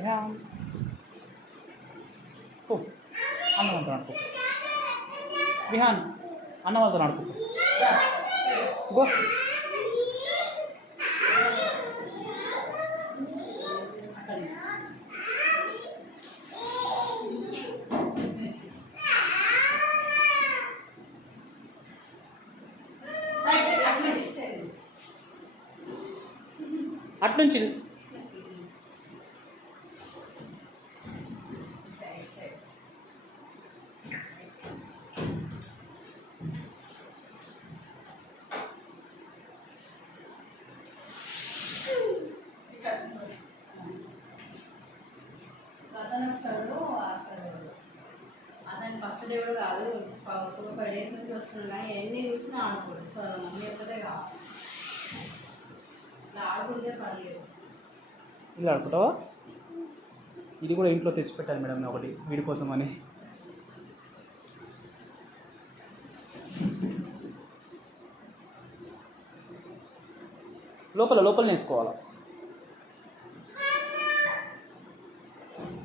విహాన్ పో అన్న వాళ్ళతో నడుపు విహాన్ అన్న వాళ్ళతో నడుపు గో అట్నుంచి అతను వస్తాడు అసలు అతను ఫస్ట్ డే కూడా కాదు 4-5 డేస్ నుంచి వస్తున్నాడు కానీ ఎన్ని చూసినా ఆడుకోడు సార్ మమ్మీ ఒక్కతే కావాలి ఇట్లా ఆడుకుంటే పర్లేదు. ఇలా ఆడుకుంటావా? ఇది కూడా ఇంట్లో తెచ్చిపెట్టాను మేడం ఒకటి వీడి కోసం అని. లోపల వేసుకోవాలా?